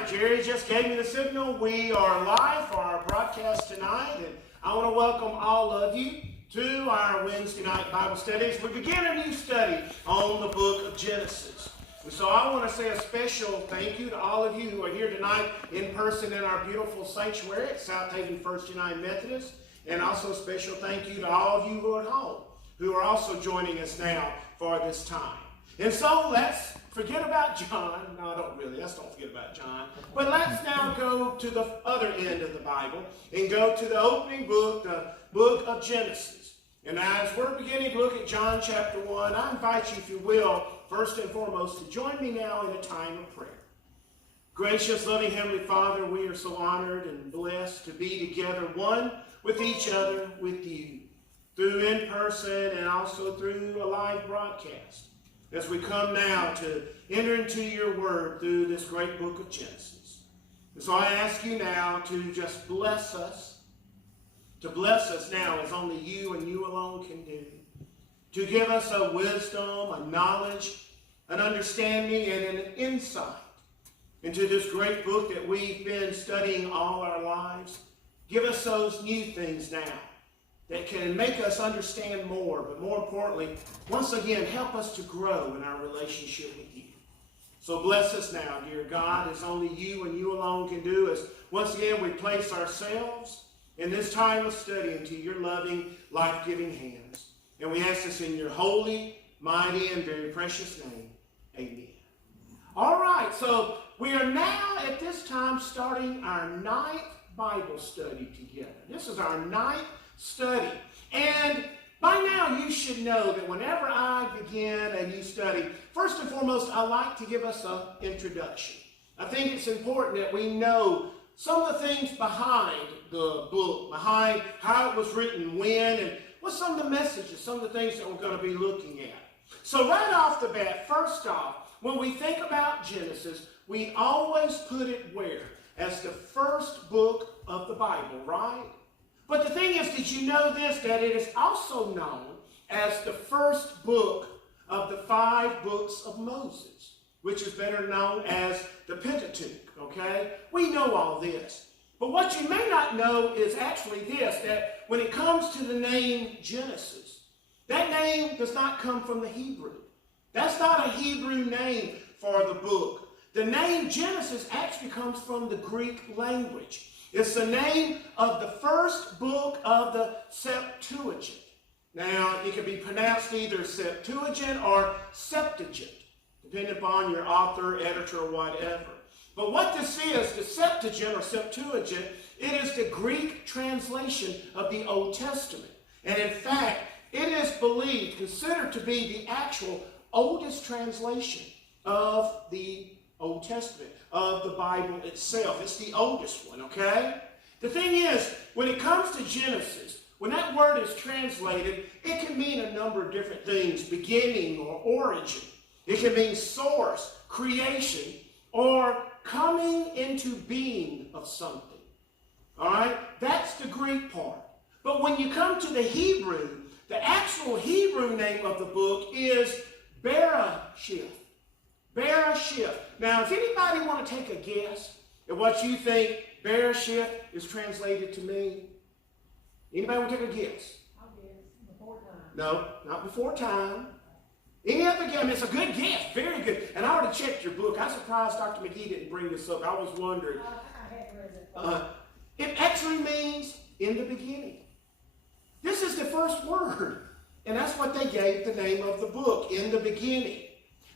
right, Jerry just gave me the signal. We are live for our broadcast tonight, and I want to welcome all of you to our Wednesday night Bible studies. We begin a new study on the book of Genesis. And so I want to say a special thank you to all of you who are here tonight in person in our beautiful sanctuary at South Haven First United Methodist, and also a special thank you to all of you who are at home, who are also joining us now for this time. And so let's forget about John. No, don't really. Let's don't forget about John. But let's now go to the other end of the Bible and go to the opening book, the book of Genesis. And as we're beginning to look at John chapter 1, I invite you, if you will, first and foremost, to join me now in a time of prayer. Gracious, loving Heavenly Father, we are so honored and blessed to be together, one with each other, with you, through in person and also through a live broadcast, as we come now to enter into your word through this great book of Genesis. And so I ask you now to just bless us, now as only you and you alone can do, to give us a wisdom, a knowledge, an understanding, and an insight into this great book that we've been studying all our lives. Give us those new things now that can make us understand more, but more importantly, once again, help us to grow in our relationship with you. So bless us now, dear God, as only you and you alone can do, as once again we place ourselves in this time of study into your loving, life-giving hands. And we ask this in your holy, mighty, and very precious name. Amen. All right, so we are now at this time starting our ninth Bible study together. This is our ninth study. And by now you should know that whenever I begin a new study, first and foremost, I like to give us an introduction. I think it's important that we know some of the things behind the book, behind how it was written, when, and what some of the messages, some of the things that we're going to be looking at. So right off the bat, first off, when we think about Genesis, we always put it where? As the first book of the Bible, right? But the thing is, did you know this, that it is also known as the first book of the 5 books of Moses, which is better known as the Pentateuch, okay? We know all this. But what you may not know is actually this, that when it comes to the name Genesis, that name does not come from the Hebrew. That's not a Hebrew name for the book. The name Genesis actually comes from the Greek language. It's the name of the first book of the Septuagint. Now, it can be pronounced either Septuagint or Septuagint, depending upon your author, editor, or whatever. But what this is, the Septuagint or Septuagint, it is the Greek translation of the Old Testament. And in fact, it is believed, considered to be the actual oldest translation of the Old Testament, of the Bible itself. It's the oldest one, okay? The thing is, when it comes to Genesis, when that word is translated, it can mean a number of different things, beginning or origin. It can mean source, creation, or coming into being of something. All right? That's the Greek part. But when you come to the Hebrew, the actual Hebrew name of the book is Bereshith. Bereshith. Now, if anybody want to take a guess at what you think Bereshith is translated to mean? Anybody want to take a guess? I'll guess before time. No, not before time. Any other guess? I mean, it's a good guess. Very good. And I already checked your book. I'm surprised Dr. McGee didn't bring this up. I was wondering. I had read it. It actually means in the beginning. This is the first word. And that's what they gave the name of the book, in the beginning.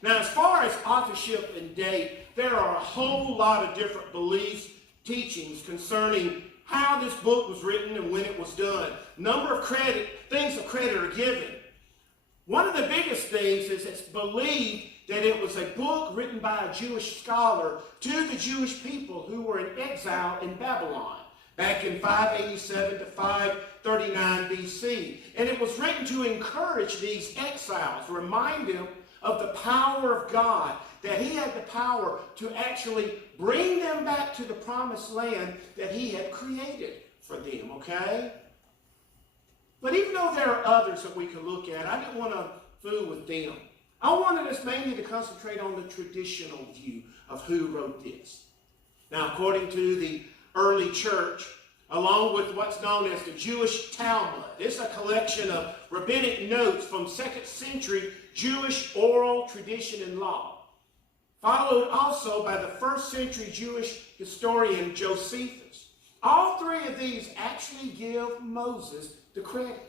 Now, as far as authorship and date, there are a whole lot of different beliefs, teachings concerning how this book was written and when it was done. Number of things of credit are given. One of the biggest things is it's believed that it was a book written by a Jewish scholar to the Jewish people who were in exile in Babylon back in 587 to 539 BC. And it was written to encourage these exiles, remind them of the power of God, that he had the power to actually bring them back to the promised land that he had created for them, okay? But even though there are others that we could look at, I didn't want to fool with them. I wanted us mainly to concentrate on the traditional view of who wrote this. Now, according to the early church, along with what's known as the Jewish Talmud, it's a collection of rabbinic notes from 2nd century Jewish oral tradition and law, followed also by the 1st century Jewish historian Josephus. All three of these actually give Moses the credit,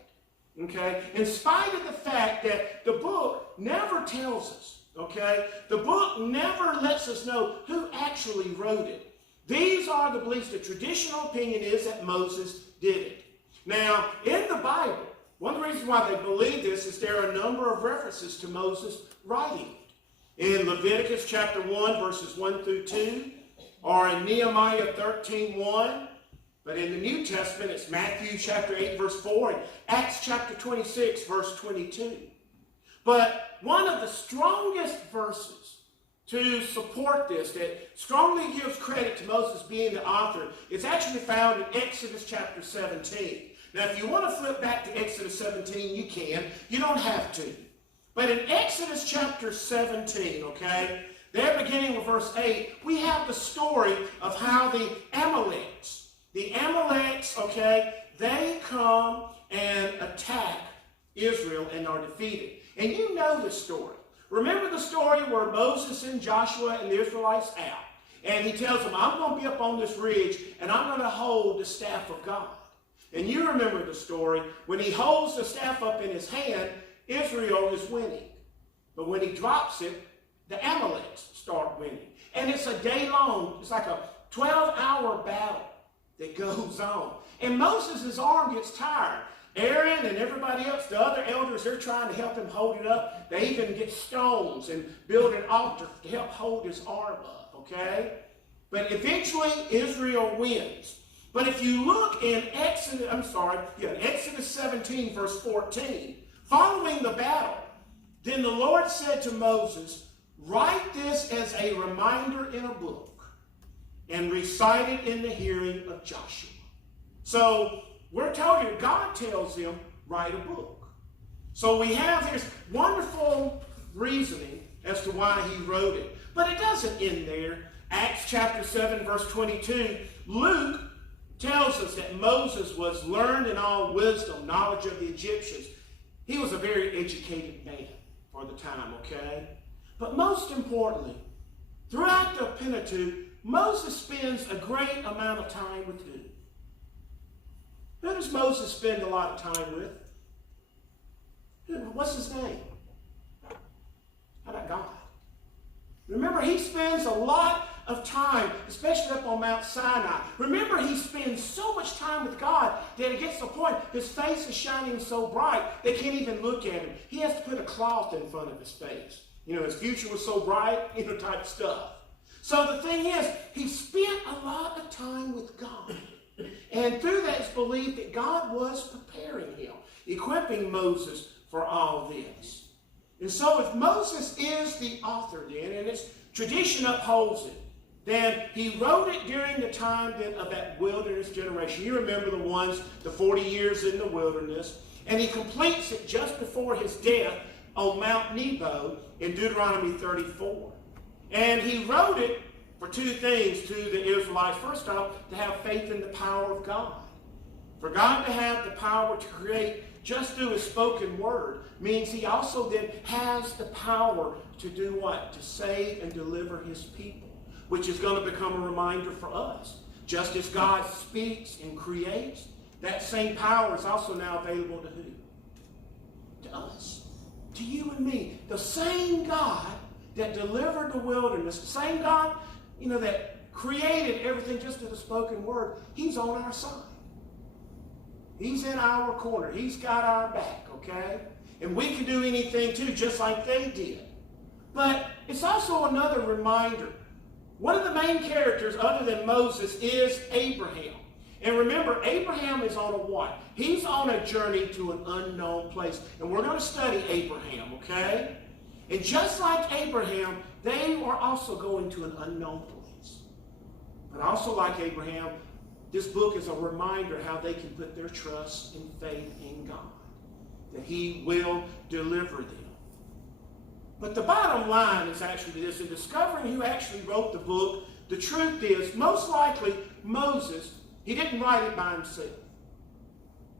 okay? In spite of the fact that the book never tells us, okay? The book never lets us know who actually wrote it. These are the beliefs. The traditional opinion is that Moses did it. Now, in the Bible, one of the reasons why they believe this is there are a number of references to Moses writing it. In Leviticus chapter 1, verses 1 through 2, or in Nehemiah 13:1. But in the New Testament, it's Matthew chapter 8, verse 4, and Acts chapter 26, verse 22. But one of the strongest verses to support this, that strongly gives credit to Moses being the author, is actually found in Exodus chapter 17. Now, if you want to flip back to Exodus 17, you can. You don't have to. But in Exodus chapter 17, okay, there beginning with verse 8, we have the story of how the Amaleks, okay, they come and attack Israel and are defeated. And you know the story. Remember the story where Moses and Joshua and the Israelites out. And he tells them, I'm going to be up on this ridge and I'm going to hold the staff of God. And you remember the story. When he holds the staff up in his hand, Israel is winning. But when he drops it, the Amaleks start winning. And it's a day long, it's like a 12-hour battle that goes on. And Moses' arm gets tired. Aaron and everybody else, the other elders, they're trying to help him hold it up. They even get stones and build an altar to help hold his arm up, okay? But eventually, Israel wins. But if you look in Exodus 17, verse 14, following the battle, then the Lord said to Moses, write this as a reminder in a book and recite it in the hearing of Joshua. So we're told here, God tells him, write a book. So we have this wonderful reasoning as to why he wrote it. But it doesn't end there. Acts chapter 7, verse 22, Luke tells us that Moses was learned in all wisdom, knowledge of the Egyptians. He was a very educated man for the time, okay? But most importantly, throughout the Pentateuch, Moses spends a great amount of time with who? Who does Moses spend a lot of time with? What's his name? How about God? Remember, he spends a lot of time, especially up on Mount Sinai. Remember, he spends so much time with God that it gets to the point his face is shining so bright they can't even look at him. He has to put a cloth in front of his face. You know, his future was so bright, type of stuff. So the thing is, he spent a lot of time with God. And through that, it's believed that God was preparing him, equipping Moses for all this. And so if Moses is the author then, and his tradition upholds it, then he wrote it during the time then of that wilderness generation. You remember the ones, the 40 years in the wilderness. And he completes it just before his death on Mount Nebo in Deuteronomy 34. And he wrote it for two things to the Israelites. First off, to have faith in the power of God. For God to have the power to create just through his spoken word means he also then has the power to do what? To save and deliver his people, which is going to become a reminder for us. Just as God speaks and creates, that same power is also now available to who? To us. To you and me. The same God that delivered the wilderness, the same God, that created everything just through the spoken word, he's on our side. He's in our corner. He's got our back, okay? And we can do anything too, just like they did. But it's also another reminder. One of the main characters other than Moses is Abraham. And remember, Abraham is on a what? He's on a journey to an unknown place. And we're going to study Abraham, okay? And just like Abraham, they are also going to an unknown place. But also like Abraham, this book is a reminder how they can put their trust and faith in God, that he will deliver them. But the bottom line is actually this: in discovering who actually wrote the book, the truth is, most likely, Moses, he didn't write it by himself.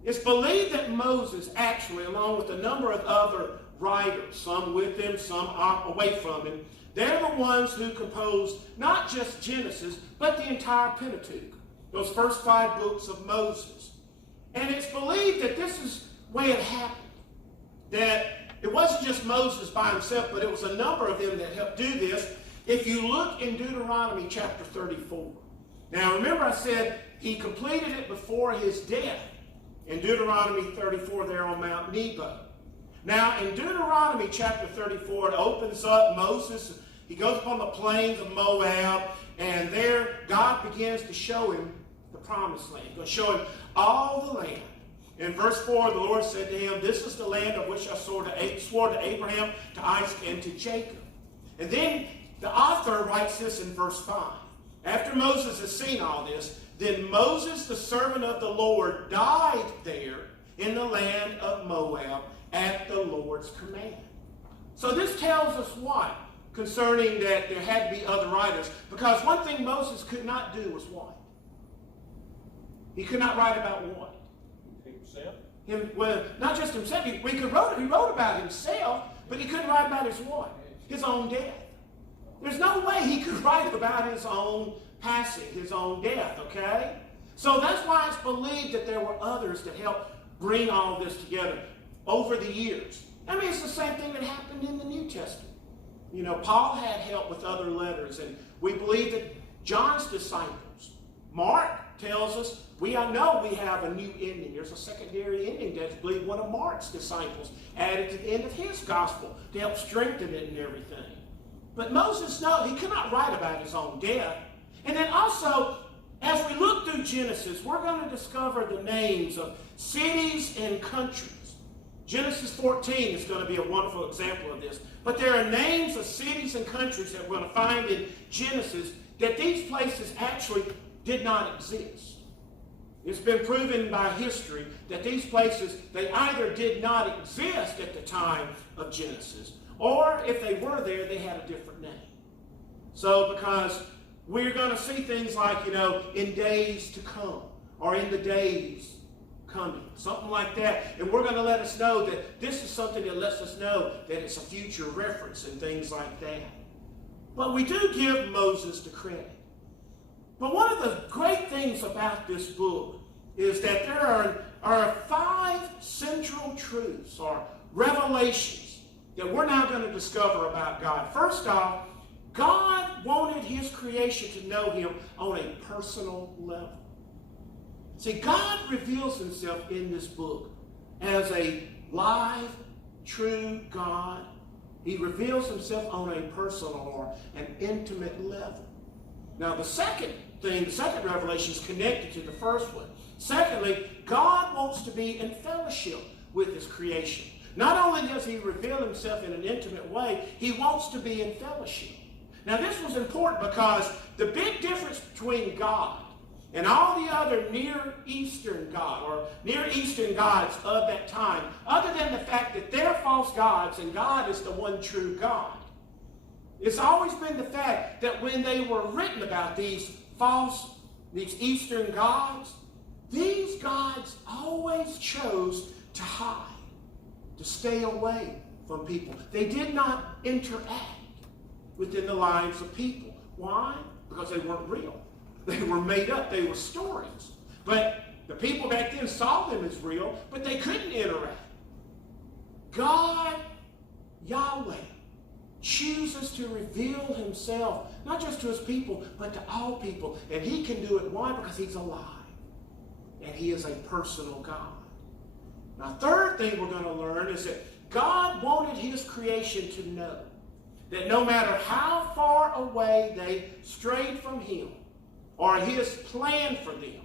It's believed that Moses actually, along with a number of other writers, some with him, some away from him, they're the ones who composed not just Genesis, but the entire Pentateuch, those first 5 books of Moses. And it's believed that this is the way it happened, that it wasn't just Moses by himself, but it was a number of them that helped do this. If you look in Deuteronomy chapter 34, now remember I said he completed it before his death in Deuteronomy 34 there on Mount Nebo. Now in Deuteronomy chapter 34, it opens up Moses. He goes upon the plains of Moab, and there God begins to show him the promised land. He's going to show him all the land. In verse 4, the Lord said to him, "This is the land of which I swore to Abraham, to Isaac, and to Jacob." And then the author writes this in verse 5. After Moses has seen all this, then Moses, the servant of the Lord, died there in the land of Moab at the Lord's command. So this tells us what? Concerning that there had to be other writers. Because one thing Moses could not do was what? He could not write about what? Himself? Well, not just himself. He wrote about himself, but he couldn't write about his what? His own death. There's no way he could write about his own passing, his own death, okay? So that's why it's believed that there were others that helped bring all this together over the years. I mean, it's the same thing that happened in the New Testament. You know, Paul had help with other letters, and we believe that John's disciples, Mark tells us, we know we have a new ending. There's a secondary ending that's believed one of Mark's disciples added to the end of his gospel to help strengthen it and everything. But Moses, no, he could not write about his own death. And then also, as we look through Genesis, we're going to discover the names of cities and countries. Genesis 14 is going to be a wonderful example of this. But there are names of cities and countries that we're going to find in Genesis that these places actually did not exist. It's been proven by history that these places, they either did not exist at the time of Genesis, or if they were there, they had a different name. So because we're going to see things like, in days to come, or in the days coming, something like that. And we're going to let us know that this is something that lets us know that it's a future reference and things like that. But we do give Moses the credit. But one of the great things about this book is that there are 5 central truths or revelations that we're now going to discover about God. First off, God wanted his creation to know him on a personal level. See, God reveals himself in this book as a live, true God. He reveals himself on a personal or an intimate level. Now, the second revelation is connected to the first one. Secondly, God wants to be in fellowship with his creation. Not only does he reveal himself in an intimate way, he wants to be in fellowship. Now, this was important because the big difference between God and all the other Near Eastern gods of that time, other than the fact that they're false gods and God is the one true God, it's always been the fact that when they were written about these Eastern gods, these gods always chose to hide, to stay away from people. They did not interact within the lives of people. Why? Because they weren't real. They were made up. They were stories. But the people back then saw them as real, but they couldn't interact. God, Yahweh, chooses to reveal himself, not just to his people, but to all people. And he can do it. Why? Because he's alive. And he is a personal God. Now, third thing we're going to learn is that God wanted his creation to know that no matter how far away they strayed from him or his plan for them,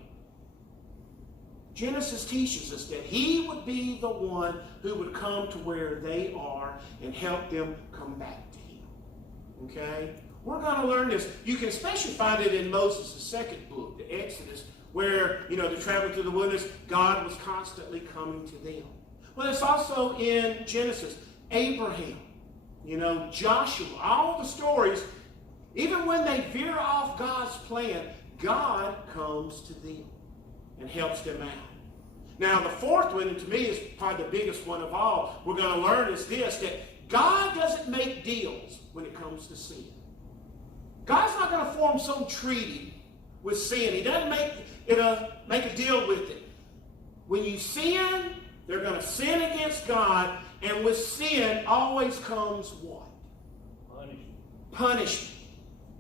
Genesis teaches us that he would be the one who would come to where they are and help them come back to him. Okay? We're going to learn this. You can especially find it in Moses' second book, the Exodus, where, they're traveling through the wilderness. God was constantly coming to them. Well, it's also in Genesis. Abraham Joshua, all the stories, even when they veer off God's plan, God comes to them and helps them out. Now, the fourth one, and to me is probably the biggest one of all, we're going to learn is this, that God doesn't make deals when it comes to sin. God's not going to form some treaty with sin. He doesn't make a deal with it. When you sin, they're going to sin against God, and with sin always comes what? Punishment.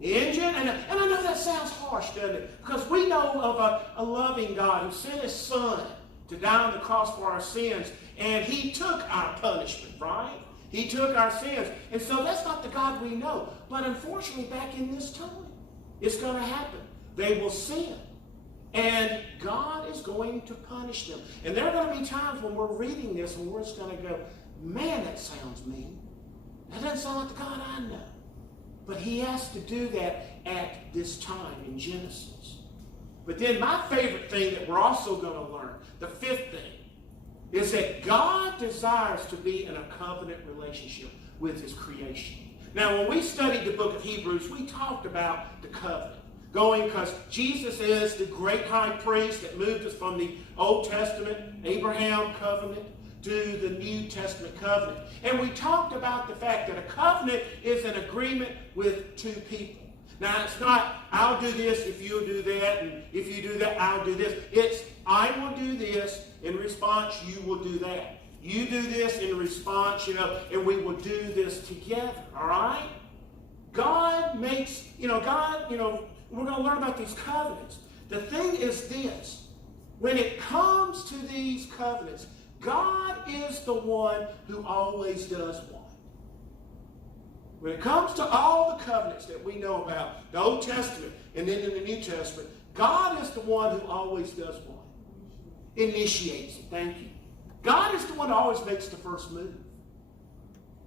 And I know that sounds harsh, doesn't it? Because we know of a loving God who sent his Son to die on the cross for our sins, and he took our punishment, right? He took our sins. And so that's not the God we know. But unfortunately, back in this time, it's going to happen. They will sin. And God is going to punish them. And there are going to be times when we're reading this and we're just going to go, man, that sounds mean. That doesn't sound like the God I know. But he has to do that at this time in Genesis. But then my favorite thing that we're also going to learn, the fifth thing, is that God desires to be in a covenant relationship with his creation. Now, when we studied the book of Hebrews, we talked about the covenant. Because Jesus is the great high priest that moved us from the Old Testament, Abraham covenant, to the New Testament covenant. And we talked about the fact that a covenant is an agreement with two people. Now, it's not, I'll do this if you'll do that, and if you do that, I'll do this. It's, I will do this, in response, you will do that. You do this in response, and we will do this together, all right? God makes, we're going to learn about these covenants. The thing is this, when it comes to these covenants, God is the one who always does what? When it comes to all the covenants that we know about, the Old Testament and then in the New Testament, God is the one who always does what? Initiates it. Thank you. God is the one who always makes the first move.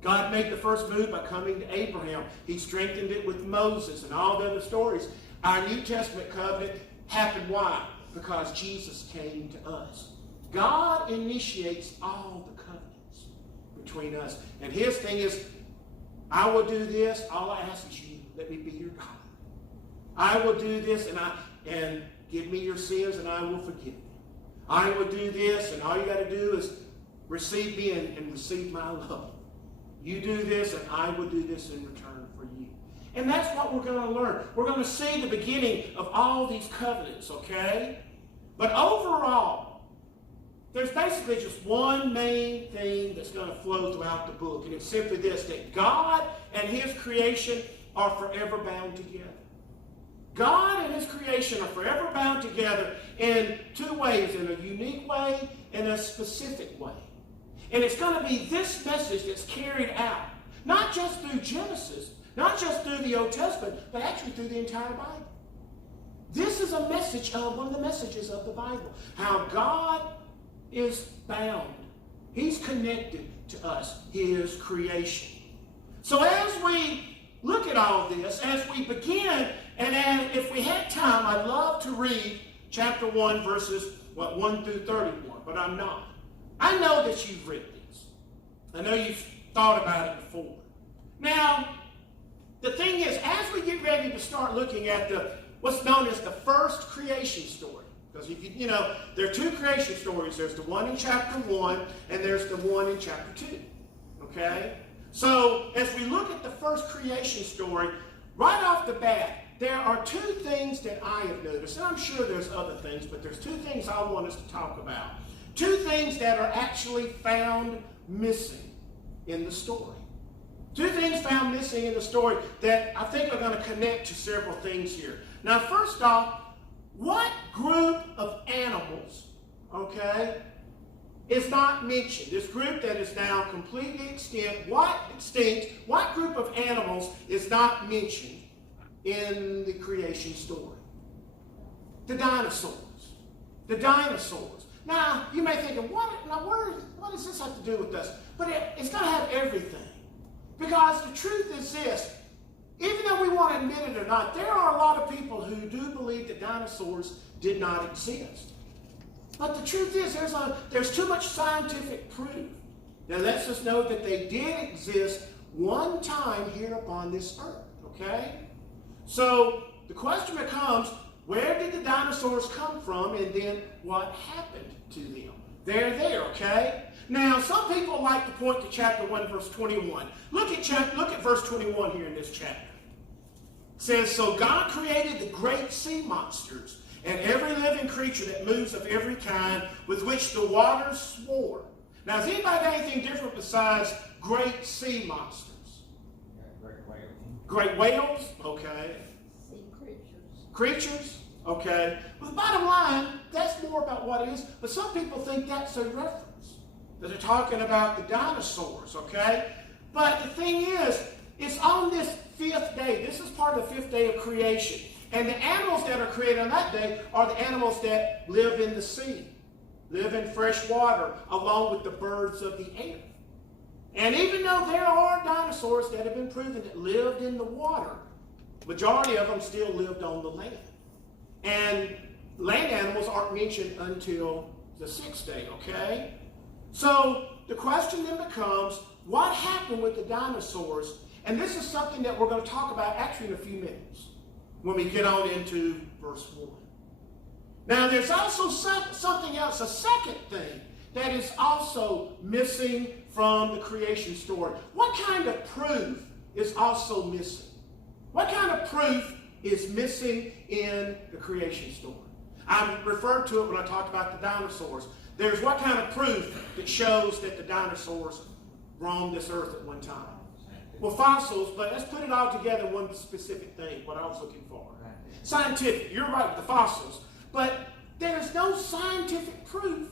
God made the first move by coming to Abraham. He strengthened it with Moses and all the other stories. Our New Testament covenant happened why? Because Jesus came to us. God initiates all the covenants between us. And his thing is, I will do this. All I ask is you, let me be your God. I will do this and give me your sins and I will forgive them. I will do this, and all you got to do is receive me and receive my love. You do this, and I will do this in return for you. And that's what we're going to learn. We're going to see the beginning of all these covenants, okay? But overall, there's basically just one main thing that's going to flow throughout the book, and it's simply this, that God and his creation are forever bound together. God and his creation are forever bound together in two ways, in a unique way and a specific way. And it's going to be this message that's carried out, not just through Genesis, not just through the Old Testament, but actually through the entire Bible. This is a message of one of the messages of the Bible, how God is bound. He's connected to us, his creation. So as we look at all this, as we begin, and if we had time, I'd love to read chapter 1, verses 1 through 31, but I'm not. I know that you've read these. I know you've thought about it before. Now, the thing is, as we get ready to start looking at what's known as the first creation story, because there are two creation stories. There's the one in chapter 1, and there's the one in chapter 2. Okay? So, as we look at the first creation story, right off the bat, there are two things that I have noticed, and I'm sure there's other things, but there's two things I want us to talk about. Two things that are actually found missing in the story. Two things found missing in the story that I think are going to connect to several things here. Now, first off, what group of animals, okay, is not mentioned? This group that is now completely extinct, what group of animals is not mentioned in the creation story? The dinosaurs. The dinosaurs. Now, you may think, what does this have to do with this? But it's going to have everything. Because the truth is this, even though we want to admit it or not, there are a lot of people who do believe that dinosaurs did not exist. But the truth is, there's too much scientific proof that lets us know that they did exist one time here upon this earth, okay? So the question becomes, where did the dinosaurs come from, and then what happened to them? They're there, okay? Now, some people like to point to chapter 1, verse 21. Look at verse 21 here in this chapter. It says, so God created the great sea monsters and every living creature that moves of every kind with which the waters swore. Now, has anybody got anything different besides great sea monsters? Great whales. Great whales? Okay. Sea creatures. Creatures? Okay. Well, the bottom line, that's more about what it is, but some people think that's a reference, that they're talking about the dinosaurs, okay? But the thing is, it's on this fifth day. This is part of the fifth day of creation. And the animals that are created on that day are the animals that live in the sea, live in fresh water, along with the birds of the air. And even though there are dinosaurs that have been proven that lived in the water, majority of them still lived on the land. And land animals aren't mentioned until the sixth day, okay? So the question then becomes, what happened with the dinosaurs? And this is something that we're going to talk about actually in a few minutes when we get on into verse 1. Now there's also something else, a second thing that is also missing from the creation story. What kind of proof is also missing? What kind of proof is missing in the creation story? I referred to it when I talked about the dinosaurs. There's what kind of proof that shows that the dinosaurs roamed this earth at one time? Well, fossils, but let's put it all together in one specific thing, what I was looking for. Scientific, you're right with the fossils, but there's no scientific proof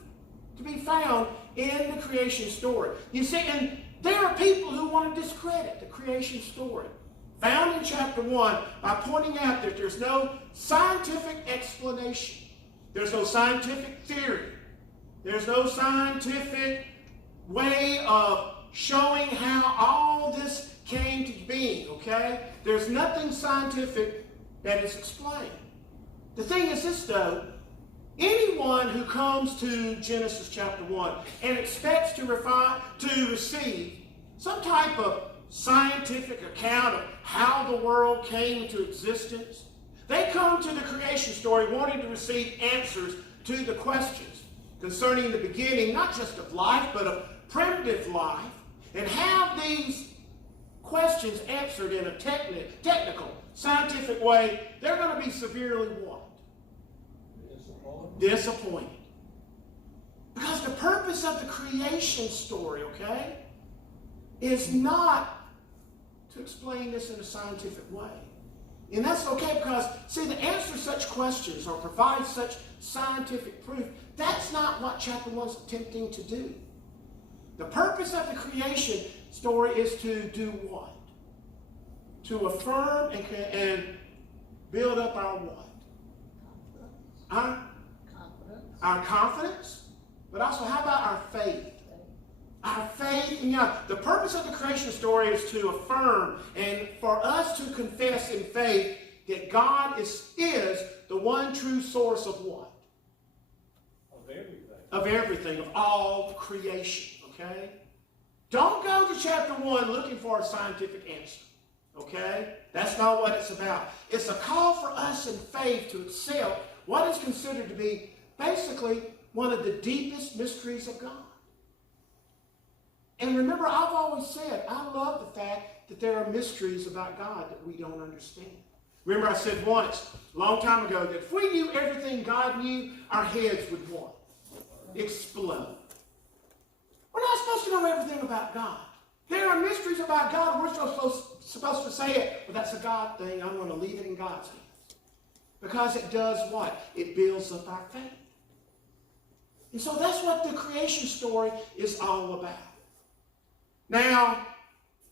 to be found in the creation story. You see, and there are people who want to discredit the creation story, found in chapter 1, by pointing out that there's no scientific explanation. There's no scientific theory. There's no scientific way of showing how all this came to being, okay? There's nothing scientific that is explained. The thing is this, though. Anyone who comes to Genesis chapter 1 and expects to receive some type of scientific account of how the world came into existence, they come to the creation story wanting to receive answers to the questions concerning the beginning, not just of life, but of primitive life, and have these questions answered in a technical, scientific way. They're going to be severely what? Disappointed. Because the purpose of the creation story, okay, is not to explain this in a scientific way. And that's okay because, see, to answer such questions or provide such scientific proof, that's not what chapter 1 is attempting to do. The purpose of the creation story is to do what? To affirm and build up our what? Our confidence, but also how about our faith? Our faith in God. The purpose of the creation story is to affirm and for us to confess in faith that God is the one true source of what? Of everything. Of everything, of all creation, okay? Don't go to chapter 1 looking for a scientific answer, okay? That's not what it's about. It's a call for us in faith to accept what is considered to be basically one of the deepest mysteries of God. And remember, I've always said, I love the fact that there are mysteries about God that we don't understand. Remember I said once, a long time ago, that if we knew everything God knew, our heads would what? Explode. We're not supposed to know everything about God. There are mysteries about God. We're supposed to say it, but that's a God thing. I'm going to leave it in God's hands. Because it does what? It builds up our faith. And so that's what the creation story is all about. Now,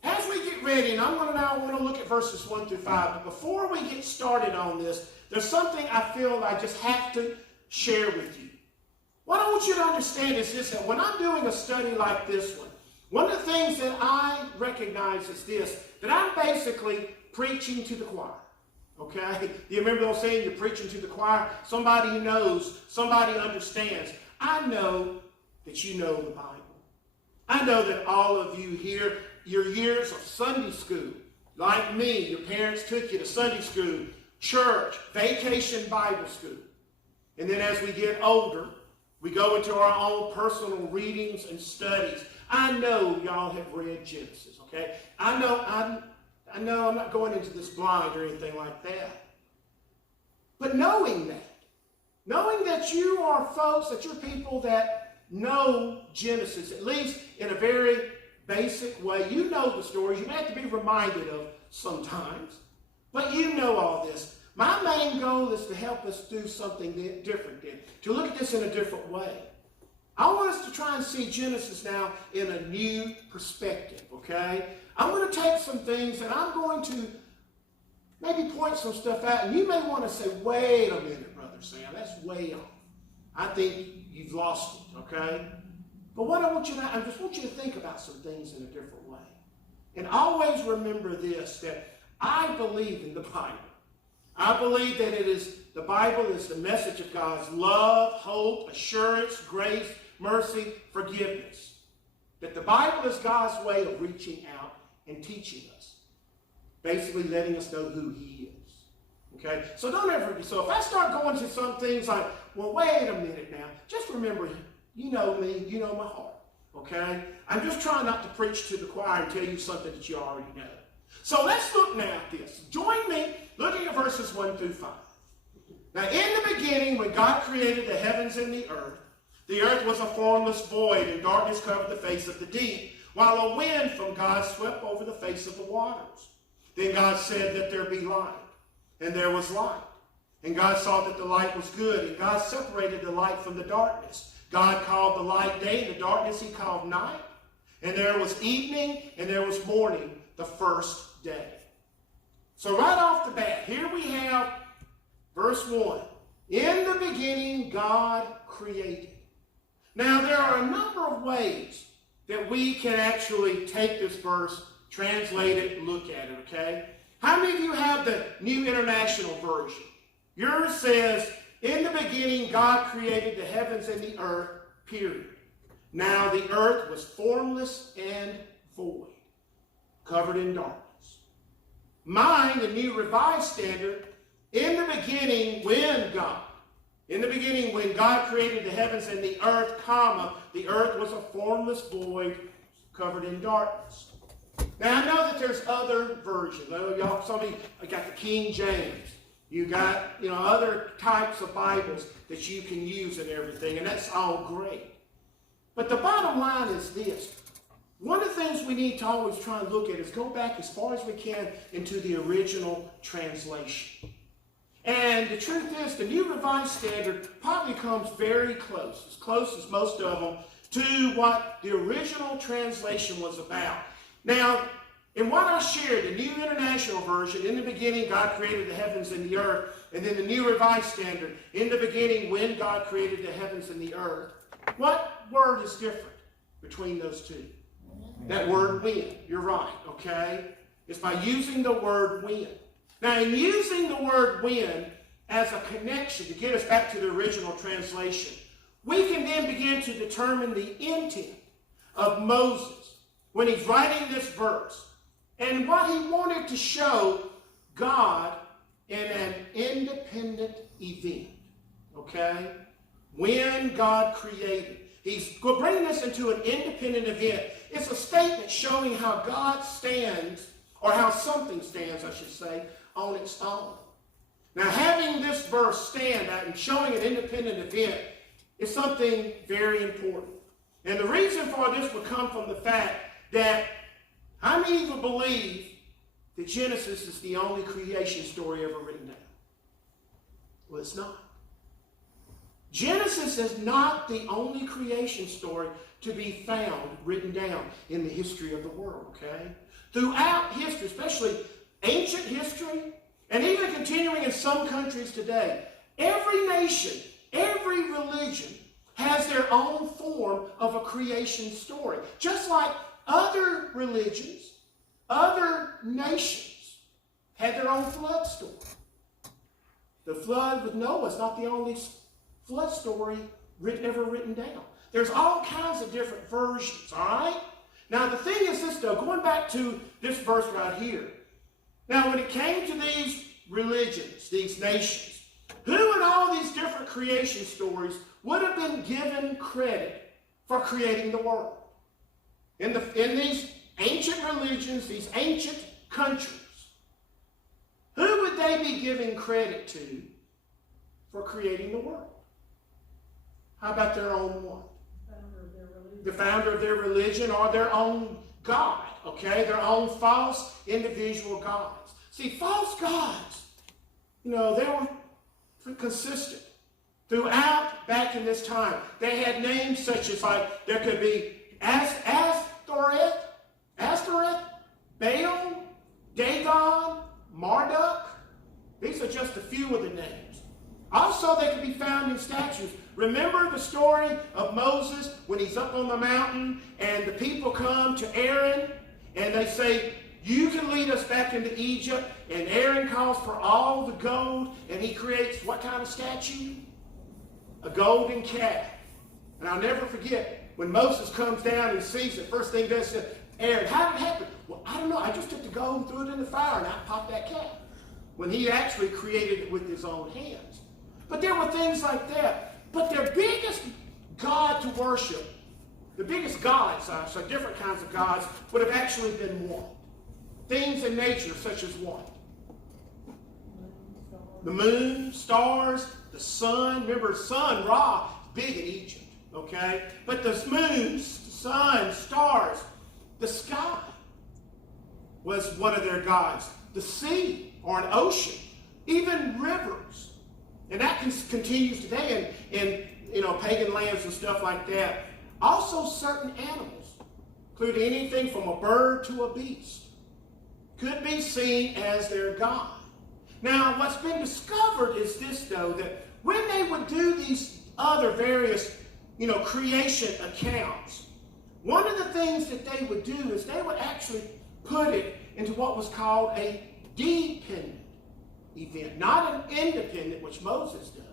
as we get ready, and I want to look at verses 1 through 5, but before we get started on this, there's something I feel I just have to share with you. What I want you to understand is this, that when I'm doing a study like this one of the things that I recognize is this, that I'm basically preaching to the choir. Okay? You remember those saying, you're preaching to the choir? Somebody knows, somebody understands. I know that you know the Bible. I know that all of you here your years of Sunday school. Like me, your parents took you to Sunday school, church, vacation Bible school. And then as we get older, we go into our own personal readings and studies. I know y'all have read Genesis, okay? I know I'm not going into this blind or anything like that. But knowing that you are folks, that you're people that know Genesis, at least in a very basic way. You know the stories. You may have to be reminded of sometimes. But you know all this. My main goal is to help us do something different then, to look at this in a different way. I want us to try and see Genesis now in a new perspective, okay? I'm going to take some things and I'm going to maybe point some stuff out, and you may want to say, wait a minute, Brother Sam, that's way off. I think you've lost it, okay? But what I just want you to think about some things in a different way. And always remember this, that I believe in the Bible. I believe that the Bible is the message of God's love, hope, assurance, grace, mercy, forgiveness. That the Bible is God's way of reaching out and teaching us. Basically letting us know who he is. Okay? So if I start going to some things like, well, wait a minute now. Just remember, you know me, you know my heart. Okay? I'm just trying not to preach to the choir and tell you something that you already know. So let's look now at this. Join me looking at verses 1 through 5. Now, in the beginning, when God created the heavens and the earth was a formless void, and darkness covered the face of the deep, while a wind from God swept over the face of the waters. Then God said that there be light, and there was light. And God saw that the light was good, and God separated the light from the darkness. God called the light day, and the darkness he called night. And there was evening, and there was morning, the first day. So right off the bat, here we have verse 1. In the beginning, God created. Now, there are a number of ways that we can actually take this verse, translate it, look at it, okay? How many of you have the New International Version? Yours says, in the beginning, God created the heavens and the earth, period. Now the earth was formless and void, covered in darkness. Mine, the New Revised Standard, in the beginning, when God created the heavens and the earth, the earth was a formless void, covered in darkness. Now I know that there's other versions. Some of you got the King James. You got, other types of Bibles that you can use and everything, and that's all great. But the bottom line is this. One of the things we need to always try and look at is go back as far as we can into the original translation. And the truth is, the New Revised Standard probably comes very close as most of them, to what the original translation was about. Now, in what I shared, the New International Version, in the beginning, God created the heavens and the earth, and then the New Revised Standard, in the beginning, when God created the heavens and the earth, what word is different between those two? That word when. You're right, okay? It's by using the word when. Now, in using the word when as a connection to get us back to the original translation, we can then begin to determine the intent of Moses when he's writing this verse and what he wanted to show God in an independent event, okay? When God created. He's bringing this into an independent event. It's a statement showing how God stands, or how something stands, I should say, on its own. Now, having this verse stand out and showing an independent event is something very important. And the reason for this would come from the fact that how many of you believe that Genesis is the only creation story ever written down? Well, it's not. Genesis is not the only creation story to be found written down in the history of the world, okay? Throughout history, especially ancient history, and even continuing in some countries today, every nation, every religion has their own form of a creation story. Just like other religions, other nations had their own flood story. The flood with Noah is not the only flood story ever written down. There's all kinds of different versions, all right? Now, the thing is this, though, going back to this verse right here. Now, when it came to these religions, these nations, who in all these different creation stories would have been given credit for creating the world? In these ancient religions, these ancient countries, who would they be giving credit to for creating the world? How about their own one? The founder of their religion or their own God, okay? Their own false individual gods. See, false gods, they were consistent throughout back in this time. They had names such as, like, there could be Astoreth, Baal, Dagon, Marduk. These are just a few of the names. Also, they could be found in statues. Remember the story of Moses when he's up on the mountain and the people come to Aaron and they say, you can lead us back into Egypt, and Aaron calls for all the gold and he creates what kind of statue? A golden calf. And I'll never forget when Moses comes down and sees it, first thing he does is, Aaron, how did it happen? Well, I don't know. I just took the gold and threw it in the fire and I popped that calf. When he actually created it with his own hands. But there were things like that. But their biggest God to worship, the biggest gods, so different kinds of gods, would have actually been one. Things in nature such as what? The moon, stars, the sun. Remember, sun, Ra, big in Egypt, okay? But the moon, sun, stars, the sky was one of their gods. The sea, or an ocean, even rivers. And that continues today in pagan lands and stuff like that. Also certain animals, including anything from a bird to a beast, could be seen as their god. Now, what's been discovered is this, though, that when they would do these other various, creation accounts, one of the things that they would do is they would actually put it into what was called a dependent event, not an independent, which Moses does.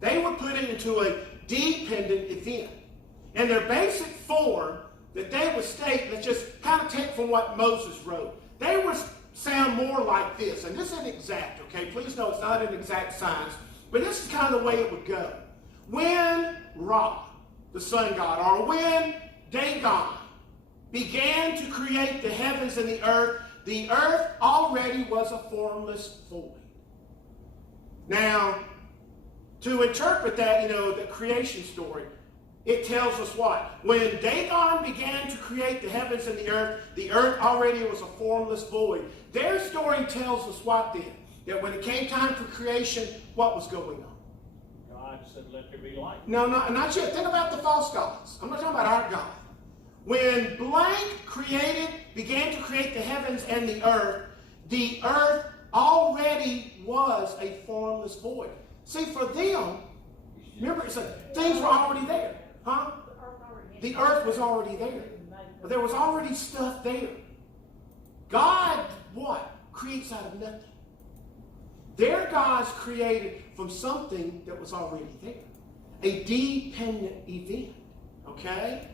They would put it into a dependent event. And their basic form that they would state, let's just kind of take from what Moses wrote, they would sound more like this. And this isn't exact, okay? Please know it's not an exact science, but this is kind of the way it would go. When Ra, the sun god, or when Dagon began to create the heavens and the earth already was a formless void. Now, to interpret that, the creation story, it tells us what? When Dagon began to create the heavens and the earth already was a formless void. Their story tells us what then? That when it came time for creation, what was going on? God said, let there be light. No, not yet. Think about the false gods. I'm not talking about our God. When blank began to create the heavens and the earth already was a formless void. See, for them, remember, it said things were already there. Huh? The earth was already there. But there was already stuff there. God, what? Creates out of nothing. Their gods created from something that was already there. A dependent event. Okay?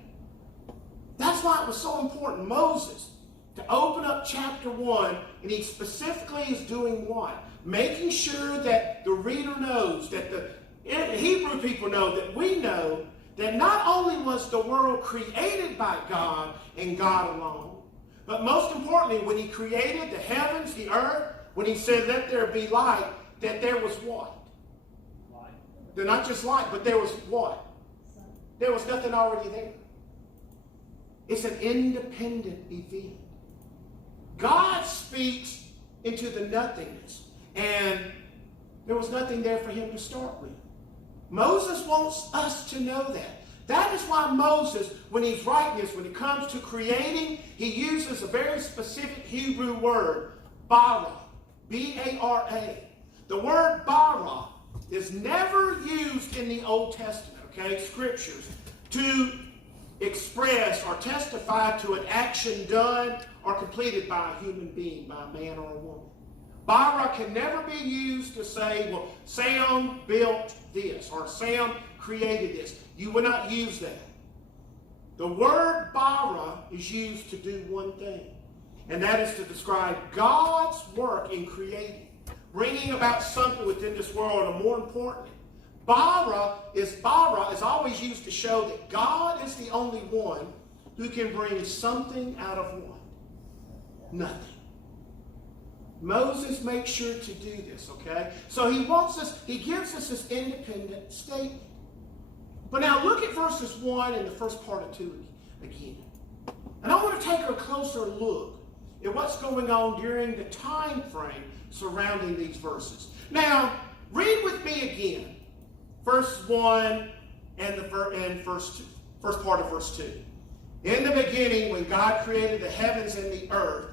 That's why it was so important, Moses, to open up chapter 1, and he specifically is doing what? Making sure that the reader knows, that the Hebrew people know, that we know, that not only was the world created by God and God alone, but most importantly, when he created the heavens, the earth, when he said, let there be light, that there was what? Light. They're not just light, but there was what? There was nothing already there. It's an independent event. God speaks into the nothingness, and there was nothing there for him to start with. Moses wants us to know that. That is why Moses, when he's writing this, when it comes to creating, he uses a very specific Hebrew word, bara, B-A-R-A. The word bara is never used in the Old Testament, scriptures, to express or testify to an action done or completed by a human being, by a man or a woman. Bara can never be used to say, well, Sam built this, or Sam created this. You will not use that. The word bara is used to do one thing, and that is to describe God's work in creating, bringing about something within this world, and more importantly, bara is always used to show that God is the only one who can bring something out of what? Nothing. Moses makes sure to do this, okay? So he gives us this independent statement. But now look at verses 1 and the first part of 2 again. And I want to take a closer look at what's going on during the time frame surrounding these verses. Now, read with me again, verse 1 and first part of verse 2. In the beginning, when God created the heavens and the earth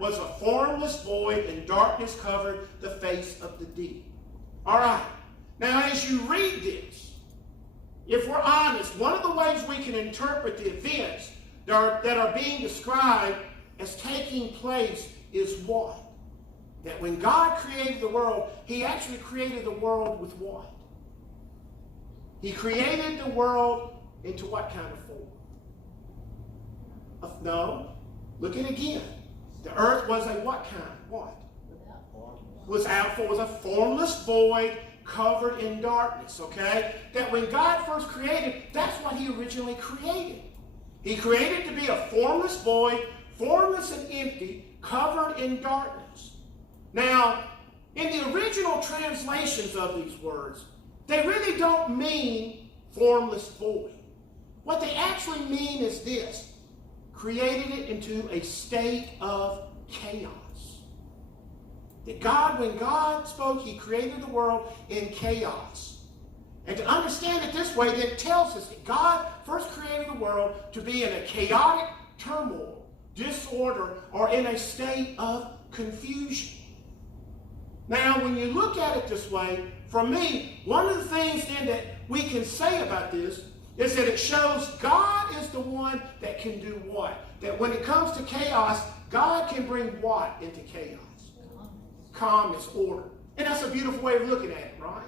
was a formless void, and darkness covered the face of the deep. All right. Now, as you read this, if we're honest, one of the ways we can interpret the events that are being described as taking place is what? That when God created the world, he actually created the world with what? He created the world into what kind of form? No. Look at it again. The earth was a what kind? What? Was a formless void covered in darkness, okay? That when God first created, that's what he originally created. He created to be a formless void, formless and empty, covered in darkness. Now, in the original translations of these words, they really don't mean formless void. What they actually mean is this: created it into a state of chaos. That when God spoke, he created the world in chaos. And to understand it this way, then it tells us that God first created the world to be in a chaotic turmoil, disorder, or in a state of confusion. Now, when you look at it this way, for me, one of the things then that we can say about this is that it shows God is the one that can do what? That when it comes to chaos, God can bring what into chaos? Calmness, order. And that's a beautiful way of looking at it, right?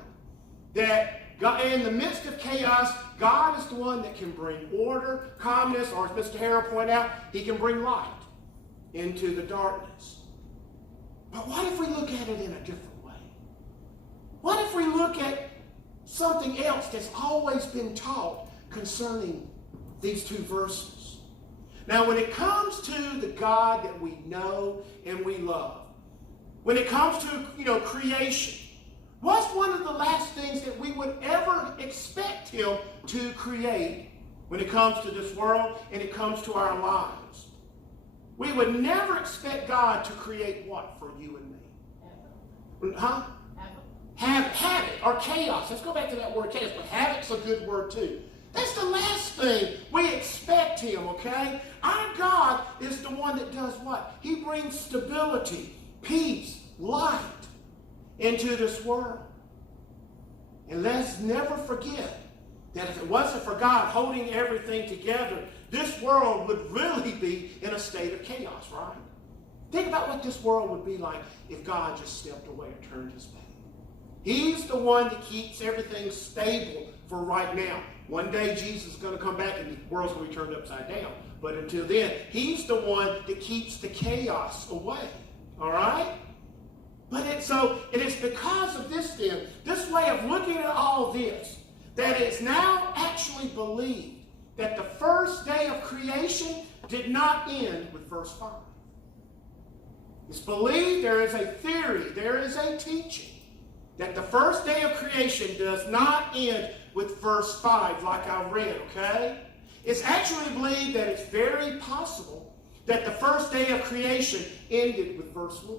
That God, in the midst of chaos, God is the one that can bring order, calmness, or as Mr. Harrell pointed out, he can bring light into the darkness. But what if we look at it in a different way? What if we look at something else that's always been taught concerning these two verses? Now, when it comes to the God that we know and we love, when it comes to, creation, what's one of the last things that we would ever expect him to create when it comes to this world and it comes to our lives? We would never expect God to create what for you and me? Huh? Havoc or chaos. Let's go back to that word chaos, but havoc's a good word too. That's the last thing we expect him, okay? Our God is the one that does what? He brings stability, peace, light into this world. And let's never forget that if it wasn't for God holding everything together, this world would really be in a state of chaos, right? Think about what this world would be like if God just stepped away or turned his back. He's the one that keeps everything stable for right now. One day Jesus is going to come back and the world's going to be turned upside down. But until then, he's the one that keeps the chaos away. All right? But it is because of this then, this way of looking at all this, that it's now actually believed that the first day of creation did not end with verse 5. It's believed, there is a theory, there is a teaching, that the first day of creation does not end with verse 5 like I read, okay? It's actually believed that it's very possible that the first day of creation ended with verse 1.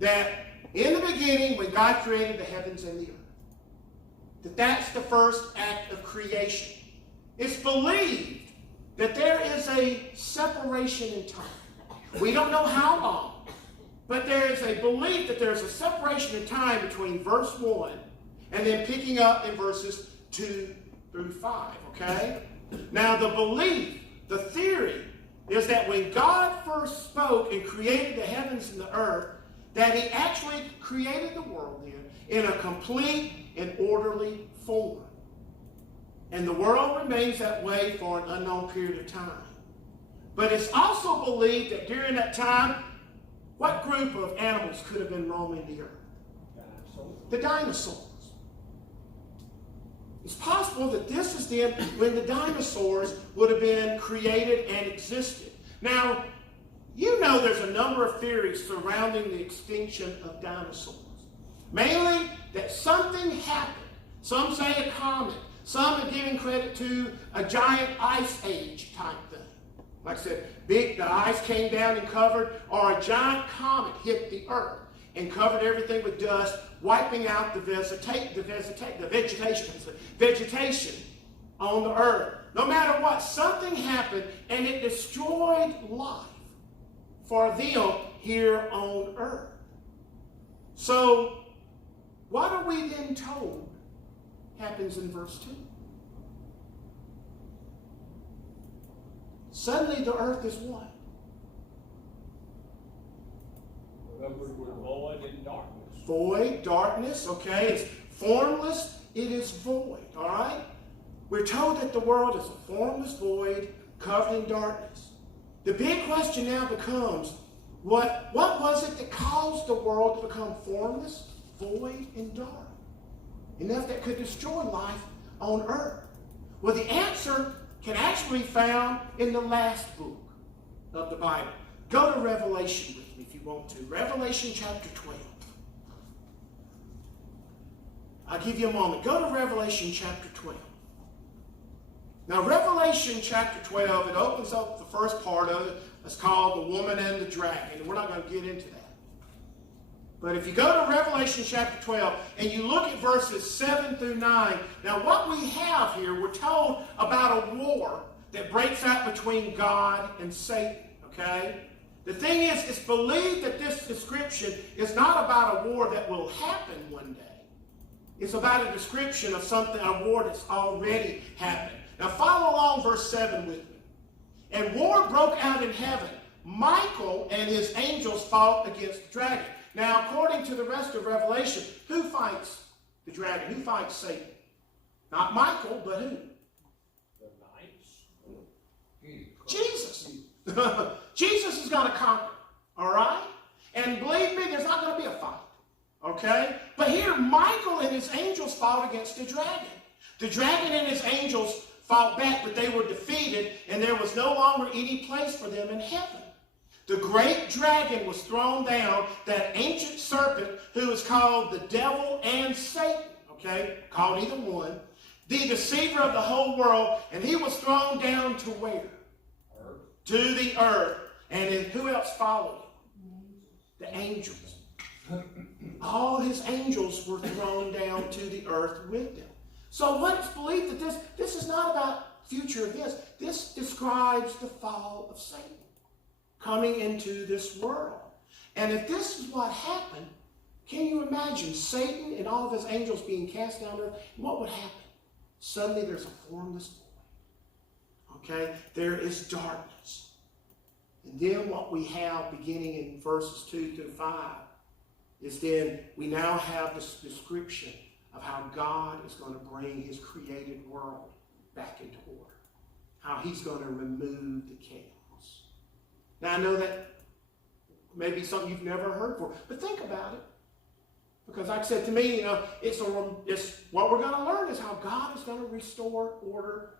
That in the beginning, when God created the heavens and the earth, that's the first act of creation. It's believed that there is a separation in time. We don't know how long, but there is a belief that there's a separation in time between verse 1 and then picking up in verses 2 through 5, okay? Now, the belief, the theory, is that when God first spoke and created the heavens and the earth, that he actually created the world then in a complete and orderly form. And the world remains that way for an unknown period of time. But it's also believed that during that time, what group of animals could have been roaming the earth? The dinosaurs. It's possible that this is when the dinosaurs would have been created and existed. Now, you know there's a number of theories surrounding the extinction of dinosaurs. Mainly that something happened. Some say a comet. Some are giving credit to a giant ice age type thing. Like I said, the ice came down and covered, or a giant comet hit the earth and covered everything with dust, wiping out the vegetation on the earth. No matter what, something happened and it destroyed life for them here on earth. So, what are we then told happens in verse 2? Suddenly the earth is what? Void and darkness. Void, darkness, okay? It's formless, it is void, all right? We're told that the world is a formless void covered in darkness. The big question now becomes, what was it that caused the world to become formless, void, and dark? Enough that could destroy life on earth. Well, the answer can actually be found in the last book of the Bible. Go to Revelation with me if you want to. Revelation chapter 12. I'll give you a moment. Go to Revelation chapter 12. Now, Revelation chapter 12, it opens up the first part of it. It's called The Woman and the Dragon. And we're not going to get into that. But if you go to Revelation chapter 12 and you look at verses 7 through 9, now what we have here, we're told about a war that breaks out between God and Satan, okay? The thing is, it's believed that this description is not about a war that will happen one day. It's about a description of something, a war that's already happened. Now follow along verse 7 with me. And war broke out in heaven. Michael and his angels fought against the dragon. Now, according to the rest of Revelation, who fights the dragon? Who fights Satan? Not Michael, but who? The knights. Jesus. Jesus is going to conquer, all right? And believe me, there's not going to be a fight, okay? But here, Michael and his angels fought against the dragon. The dragon and his angels fought back, but they were defeated, and there was no longer any place for them in heaven. The great dragon was thrown down, that ancient serpent who is called the devil and Satan, okay, called either one, the deceiver of the whole world, and he was thrown down to where? Earth. To the earth. And then who else followed him? The angels. All his angels were thrown down to the earth with them. So what's believed that this is not about future events. This describes the fall of Satan coming into this world. And if this is what happened, can you imagine Satan and all of his angels being cast down to earth? What would happen? Suddenly there's a formless void. Okay? There is darkness. And then what we have beginning in verses 2 through 5 is then we now have this description of how God is going to bring his created world back into order. How he's going to remove the chaos. Now, I know that may be something you've never heard before, but think about it. Because like I said, to me, it's what we're going to learn is how God is going to restore order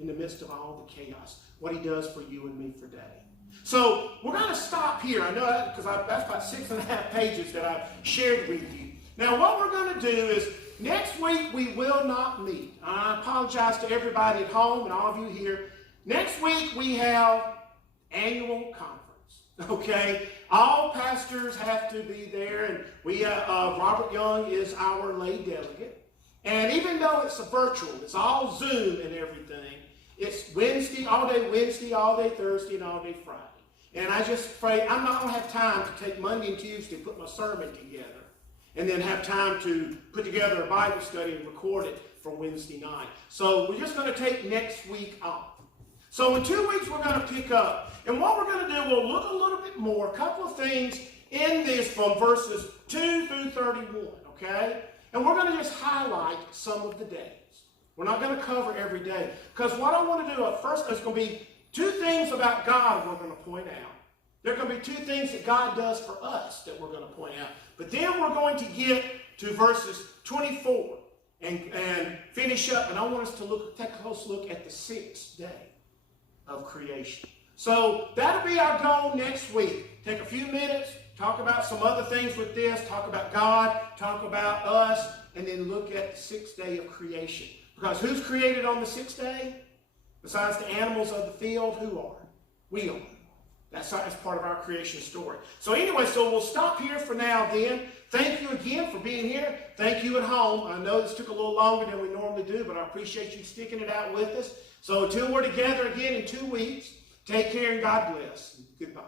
in the midst of all the chaos. What he does for you and me today. So, we're going to stop here. I know that because that's about 6.5 pages that I've shared with you. Now, what we're going to do is, next week we will not meet. I apologize to everybody at home and all of you here. Next week we have annual conference, okay? All pastors have to be there, and we Robert Young is our lay delegate. And even though it's a virtual, it's all Zoom and everything, it's Wednesday, all day Thursday, and all day Friday. And I just pray, I'm not going to have time to take Monday and Tuesday and put my sermon together, and then have time to put together a Bible study and record it for Wednesday night. So we're just going to take next week off. So in 2 weeks, we're going to pick up. And what we're going to do, we'll look a little bit more, a couple of things in this from verses 2 through 31, okay? And we're going to just highlight some of the days. We're not going to cover every day. Because what I want to do at first is going to be two things about God we're going to point out. There are going to be two things that God does for us that we're going to point out. But then we're going to get to verses 24 and finish up. And I want us to take a close look at the sixth day of creation. So that'll be our goal next week. Take a few minutes, talk about some other things with this, talk about God, talk about us, and then look at the sixth day of creation. Because who's created on the sixth day? Besides the animals of the field, who are? We are. That's part of our creation story. So anyway, so we'll stop here for now then. Thank you again for being here. Thank you at home. I know this took a little longer than we normally do, but I appreciate you sticking it out with us. So until we're together again in 2 weeks, take care and God bless. Goodbye.